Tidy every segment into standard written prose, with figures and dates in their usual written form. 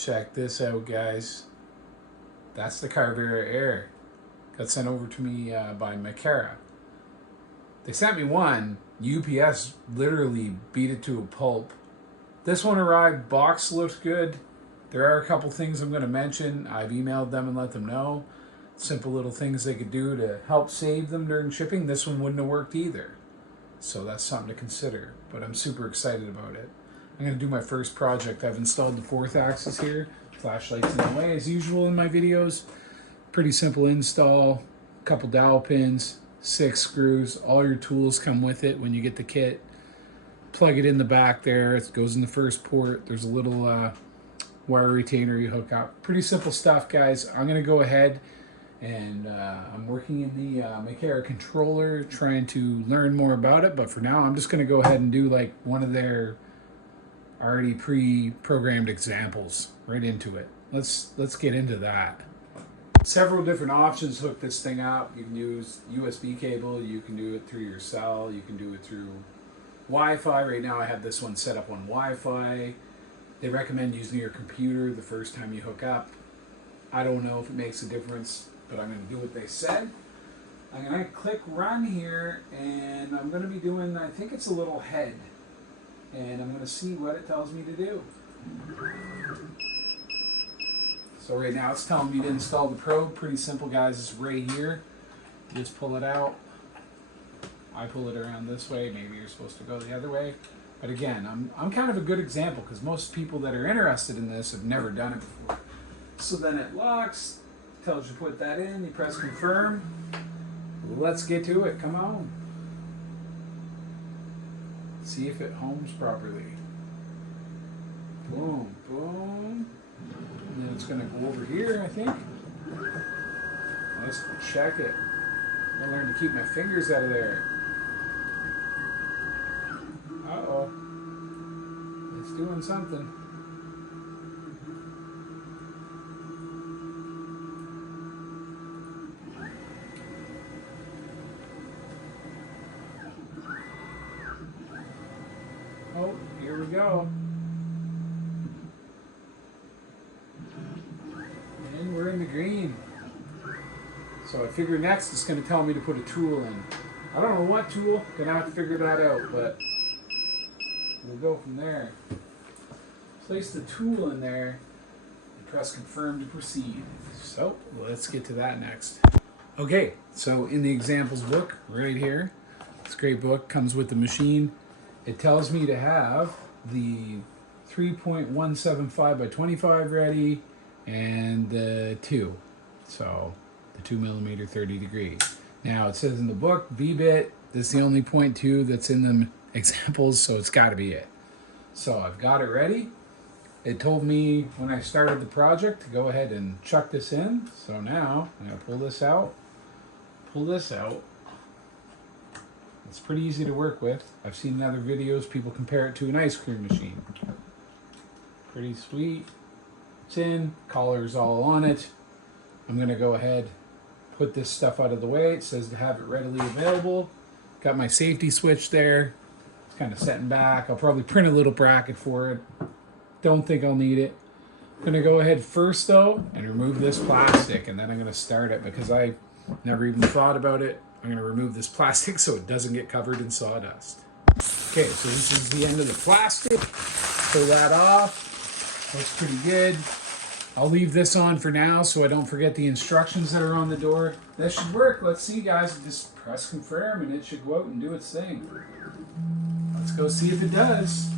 Check this out, guys. That's the Carvera Air. Got sent over to me by Carvera. They sent me one. UPS literally beat it to a pulp. This one arrived. Box looks good. There are a couple things I'm going to mention. I've emailed them and let them know. Simple little things they could do to help save them during shipping. This one wouldn't have worked either. So that's something to consider. But I'm super excited about it. I'm going to do my first project. I've installed the 4th axis here. Flashlights in the way as usual in my videos. Pretty simple install. A couple dowel pins. 6 screws. All your tools come with it when you get the kit. Plug it in the back there. It goes in the first port. There's a little wire retainer you hook up. Pretty simple stuff, guys. I'm going to go ahead and I'm working in the Carvera controller, trying to learn more about it. But for now, I'm just going to go ahead and do like one of their already pre-programmed examples right into it. Let's get into that. Several different options to hook this thing up. You can use USB cable. You can do it through your cell. You can do it through Wi-Fi. Right now I have this one set up on Wi-Fi. They recommend using your computer the first time you hook up. I don't know if it makes a difference, but I'm going to do what they said. I'm going to click run here, and I'm going to be doing, I think it's a little head. And I'm going to see what it tells me to do. So right now it's telling me to install the probe. Pretty simple, guys. It's right here. You just pull it out. I pull it around this way. Maybe you're supposed to go the other way. But again, I'm kind of a good example because most people that are interested in this have never done it before. So then it locks, tells you to put that in, you press confirm. Let's get to it. Come on. See if it homes properly. Boom, boom. And then it's going to go over here, I think. Let's check it. I'm going to learn to keep my fingers out of there. Uh-oh. It's doing something. Oh, here we go. And we're in the green. So I figure next it's going to tell me to put a tool in. I don't know what tool. Gonna have to figure that out, but we'll go from there. Place the tool in there and press confirm to proceed. So let's get to that next. Okay, so in the examples book right here, this great book comes with the machine. It tells me to have the 3.175 by 25 ready and the 2. So the 2mm 30 degree. Now it says in the book V-bit. This is the only .2 that's in the examples, so it's got to be it. So I've got it ready. It told me when I started the project to go ahead and chuck this in. So now I'm going to pull this out. Pull this out. It's pretty easy to work with. I've seen in other videos people compare it to an ice cream machine. Pretty sweet. It's in. Collar's all on it. I'm going to go ahead, put this stuff out of the way. It says to have it readily available. Got my safety switch there. It's kind of setting back. I'll probably print a little bracket for it. Don't think I'll need it. I'm going to go ahead first though and remove this plastic, and then I'm going to start it because I never even thought about it. I'm going to remove this plastic so it doesn't get covered in sawdust. Okay, so this is the end of the plastic. Pull that off. Looks pretty good. I'll leave this on for now so I don't forget the instructions that are on the door. That should work. Let's see, guys. Just press confirm and it should go out and do its thing. Let's go see if it does.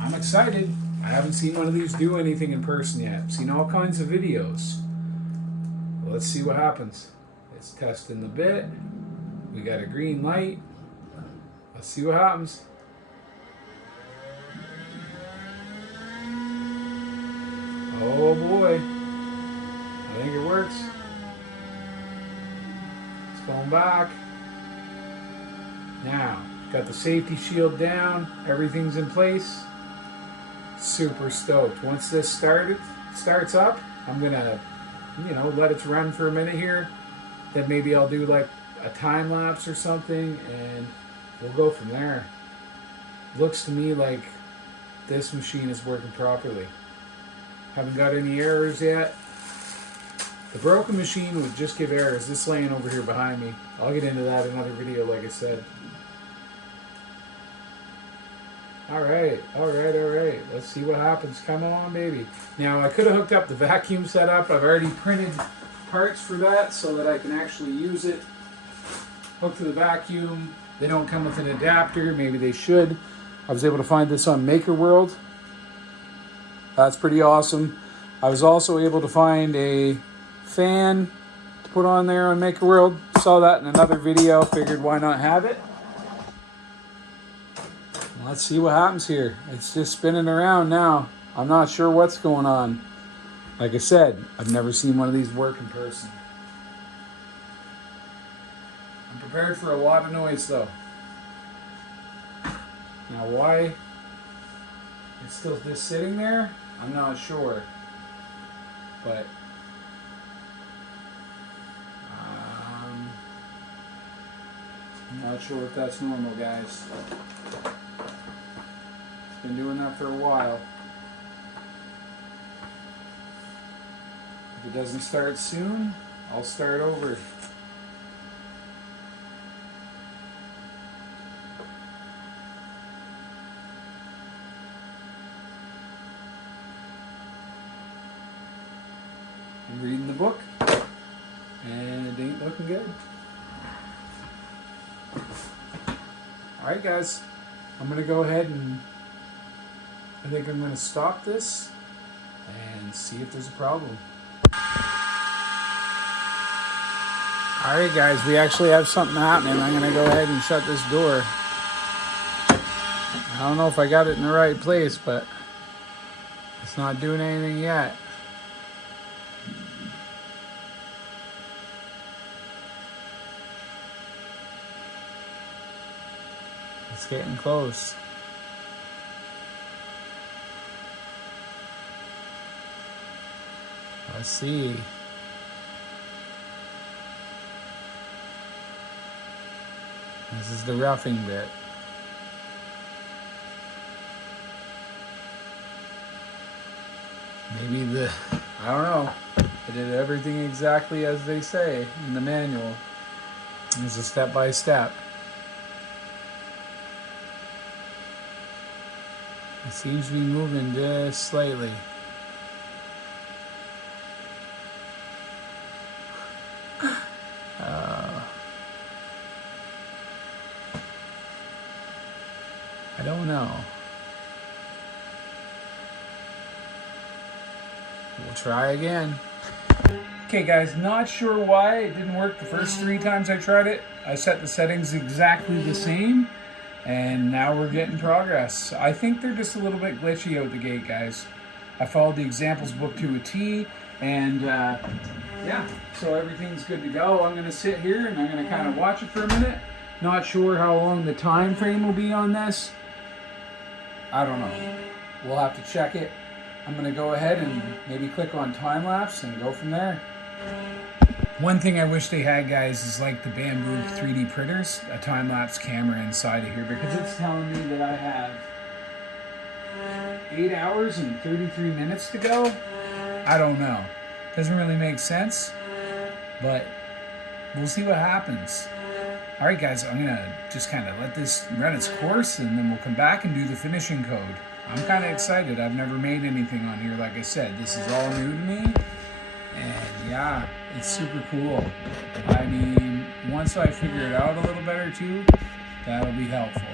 I'm excited. I haven't seen one of these do anything in person yet. I've seen all kinds of videos. Let's see what happens. It's testing the bit. We got a green light. Let's see what happens. Oh boy. I think it works. It's going back. Now, got the safety shield down. Everything's in place. Super stoked. Once this starts up, I'm gonna, let it run for a minute here. Then maybe I'll do like a time lapse or something, and we'll go from there. Looks to me like this machine is working properly. Haven't got any errors yet. The broken machine would just give errors. This laying over here behind me. I'll get into that in another video, like I said. Alright. Let's see what happens. Come on, baby. Now, I could have hooked up the vacuum setup. I've already printed parts for that so that I can actually use it. Hook to the vacuum. They don't come with an adapter. Maybe they should. I was able to find this on Maker World. That's pretty awesome. I was also able to find a fan to put on there on Maker World. Saw that in another video. Figured why not have it. Let's see what happens here. It's just spinning around now. I'm not sure what's going on. Like I said, I've never seen one of these work in person. I'm prepared for a lot of noise though. Now why it's still just sitting there, I'm not sure. But I'm not sure if that's normal, guys. It's been doing that for a while. If it doesn't start soon, I'll start over. I'm reading the book, and it ain't looking good. Alright guys, I'm going to go ahead and I think I'm going to stop this and see if there's a problem. Alright guys, we actually have something happening. I'm going to go ahead and shut this door. I don't know if I got it in the right place, but it's not doing anything yet. It's getting close. Let's see. This is the roughing bit. Maybe I don't know. I did everything exactly as they say in the manual. It's a step by step. It seems to be moving just slightly. I don't know. We'll try again. Okay guys, not sure why it didn't work the first 3 times I tried it. I set the settings exactly the same. And now we're getting progress. I think they're just a little bit glitchy out the gate, guys. I followed the examples book to a T, and yeah, so everything's good to go. I'm gonna sit here and I'm gonna kind of watch it for a minute. Not sure how long the time frame will be on this. I don't know. We'll have to check it. I'm gonna go ahead and maybe click on time lapse and go from there. One thing I wish they had, guys, is like the Bamboo 3D printers, a time-lapse camera inside of here, because it's telling me that I have 8 hours and 33 minutes to go. I don't know. Doesn't really make sense, but we'll see what happens. All right, guys, I'm going to just kind of let this run its course, and then we'll come back and do the finishing code. I'm kind of excited. I've never made anything on here, like I said. This is all new to me, and yeah. It's super cool. I mean, once I figure it out a little better too, that'll be helpful.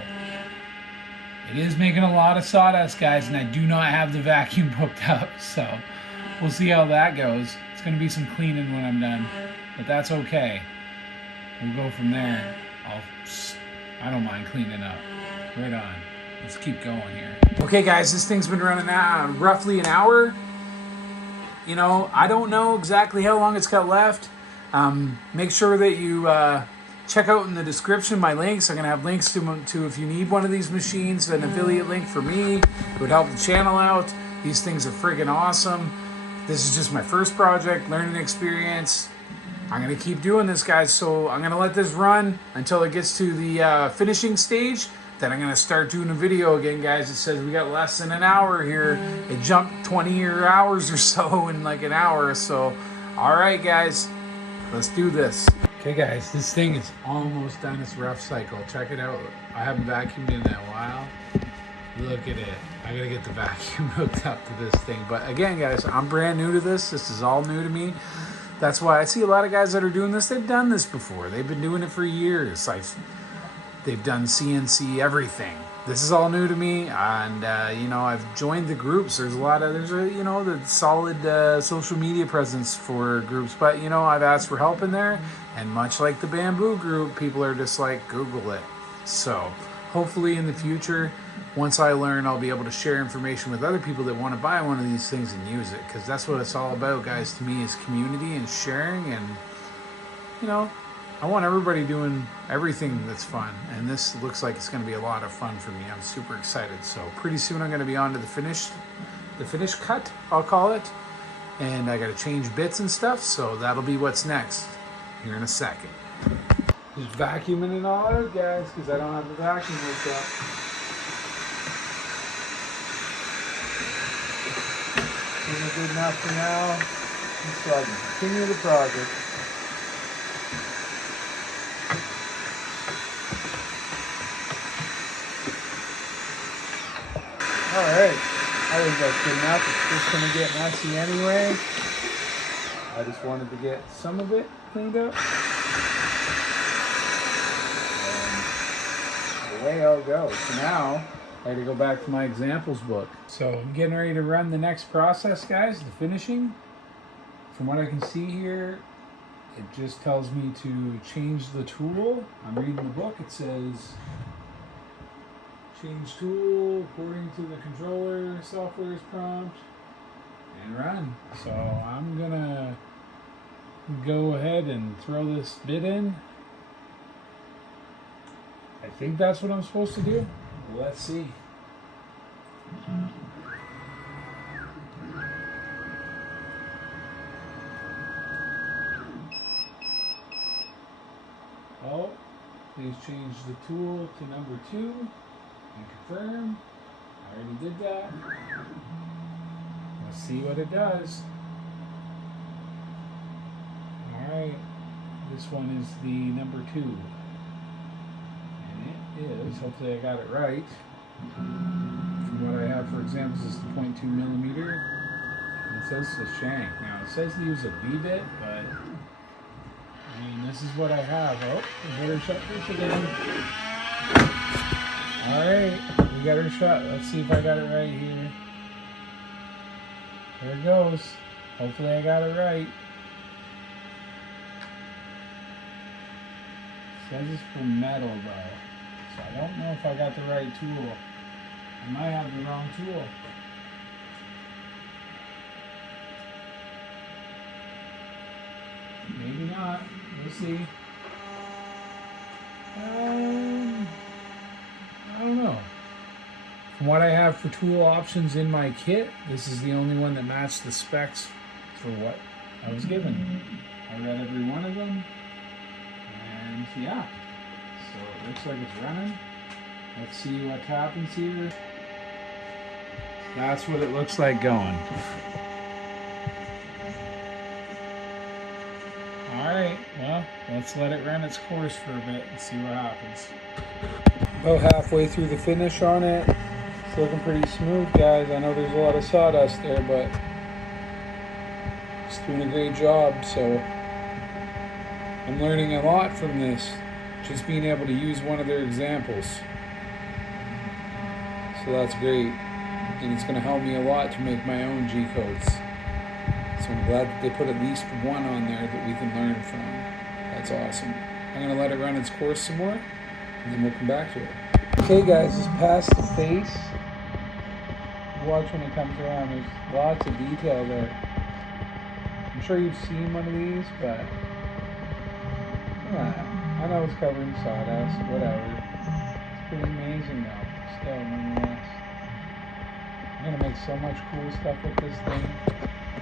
It is making a lot of sawdust, guys, and I do not have the vacuum hooked up, so we'll see how that goes. It's going to be some cleaning when I'm done, but that's okay. We'll go from there. I don't mind cleaning up. Right on. Let's keep going here. Okay, guys, this thing's been running roughly an hour. You know, I don't know exactly how long it's got left. Make sure that you check out in the description my links. I'm going to have links to if you need one of these machines, an affiliate link for me. It would help the channel out. These things are friggin' awesome. This is just my first project, learning experience. I'm going to keep doing this, guys, so I'm going to let this run until it gets to the finishing stage. then I'm gonna start doing a video again, guys. It says we got less than an hour here. It jumped 20 hours or so in like an hour. So, all right, guys, let's do this. Okay, guys, this thing is almost done its rough cycle. Check it out. I haven't vacuumed in a while. Look at it. I gotta get the vacuum hooked up to this thing. But again, guys, I'm brand new to this. This is all new to me. That's why I see a lot of guys that are doing this. They've done this before. They've been doing it for years. They've done CNC, everything. This is all new to me, and you know, I've joined the groups. There's you know, the solid social media presence for groups, but you know, I've asked for help in there, and much like the bamboo group, people are just like, Google it. So hopefully in the future, once I learn, I'll be able to share information with other people that want to buy one of these things and use it, because that's what it's all about, guys. To me, is community and sharing, and you know, I want everybody doing everything that's fun, and this looks like it's going to be a lot of fun for me. I'm super excited. So pretty soon I'm going to be on to the finish cut, I'll call it, and I got to change bits and stuff, so that'll be what's next here in a second. Just vacuuming it all out, guys, because I don't have the vacuum hooked up. Isn't good enough for now, so I can continue the project. Alright, I think that's good enough. It's just going to get messy anyway. I just wanted to get some of it cleaned up. And away I'll go. So now, I got to go back to my examples book. So I'm getting ready to run the next process, guys, the finishing. From what I can see here, it just tells me to change the tool. I'm reading the book. It says change tool according to the controller software's prompt and run. So I'm gonna go ahead and throw this bit in. I think that's what I'm supposed to do. Let's see. Oh, please change the tool to number 2 and confirm. I already did that. Let's see what it does. Alright, this one is the number 2. And it is, hopefully I got it right. From what I have for examples, is the 0.2 millimeter. And it says the shank. Now it says to use a V-bit, but I mean, this is what I have. Oh, we better shut this again. Alright, we got her shut. Let's see if I got it right here. There it goes. Hopefully I got it right. It says it's for metal though. So I don't know if I got the right tool. I might have the wrong tool. Maybe not. We'll see. I don't know. From what I have for tool options in my kit, this is the only one that matched the specs for what I was given. I read every one of them, and yeah. So it looks like it's running. Let's see what happens here. That's what it looks like going. Alright, well, let's let it run its course for a bit and see what happens. About halfway through the finish on it. It's looking pretty smooth, guys. I know there's a lot of sawdust there, but it's doing a great job. So I'm learning a lot from this, just being able to use one of their examples. So that's great, and it's going to help me a lot to make my own G-codes. So I'm glad that they put at least one on there that we can learn from. That's awesome. I'm going to let it run its course some more, and then we'll come back to it. Okay guys, it's past the face. Watch when it comes around. There's lots of detail there. I'm sure you've seen one of these, but yeah, I know it's covered in sawdust, whatever. It's pretty amazing though, still nonetheless. I'm going to make so much cool stuff with this thing.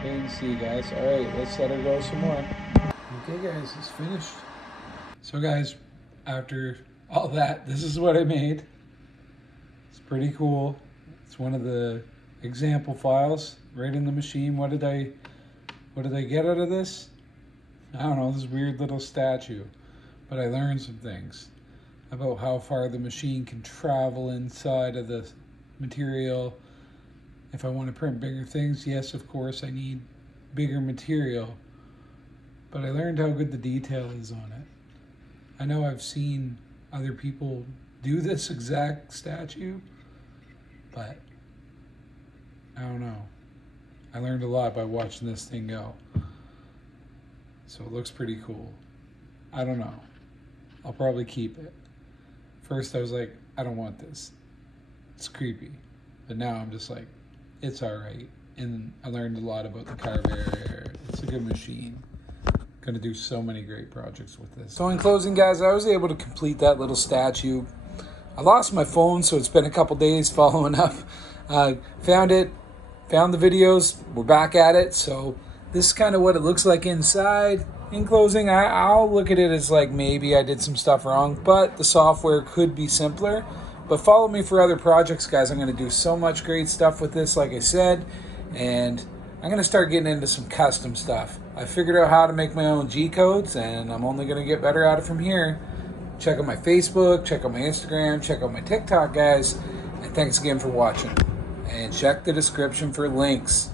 Wait and see, guys. Alright, let's let her go some more. Okay guys, it's finished. So guys, after all that, this is what I made. pretty cool. It's one of the example files right in the machine. What did I get out of this? I don't know, this weird little statue. But I learned some things about how far the machine can travel inside of the material. If I want to print bigger things, yes, of course, I need bigger material. But I learned how good the detail is on it. I know I've seen other people do this exact statue, but I don't know. I learned a lot by watching this thing go. So it looks pretty cool. I don't know. I'll probably keep it. First I was like, I don't want this. It's creepy. But now I'm just like, it's alright. And I learned a lot about the Carvera. It's a good machine. Gonna do so many great projects with this. So in closing, guys, I was able to complete that little statue. I lost my phone, so it's been a couple days following up. Found it, found the videos, we're back at it. So this is kind of what it looks like inside. In closing, I'll look at it as like maybe I did some stuff wrong, but the software could be simpler. But follow me for other projects, guys. I'm going to do so much great stuff with this, like I said, and I'm going to start getting into some custom stuff. I figured out how to make my own G-codes, and I'm only going to get better at it from here. Check out my Facebook, check out my Instagram, check out my TikTok, guys, and thanks again for watching. And check the description for links.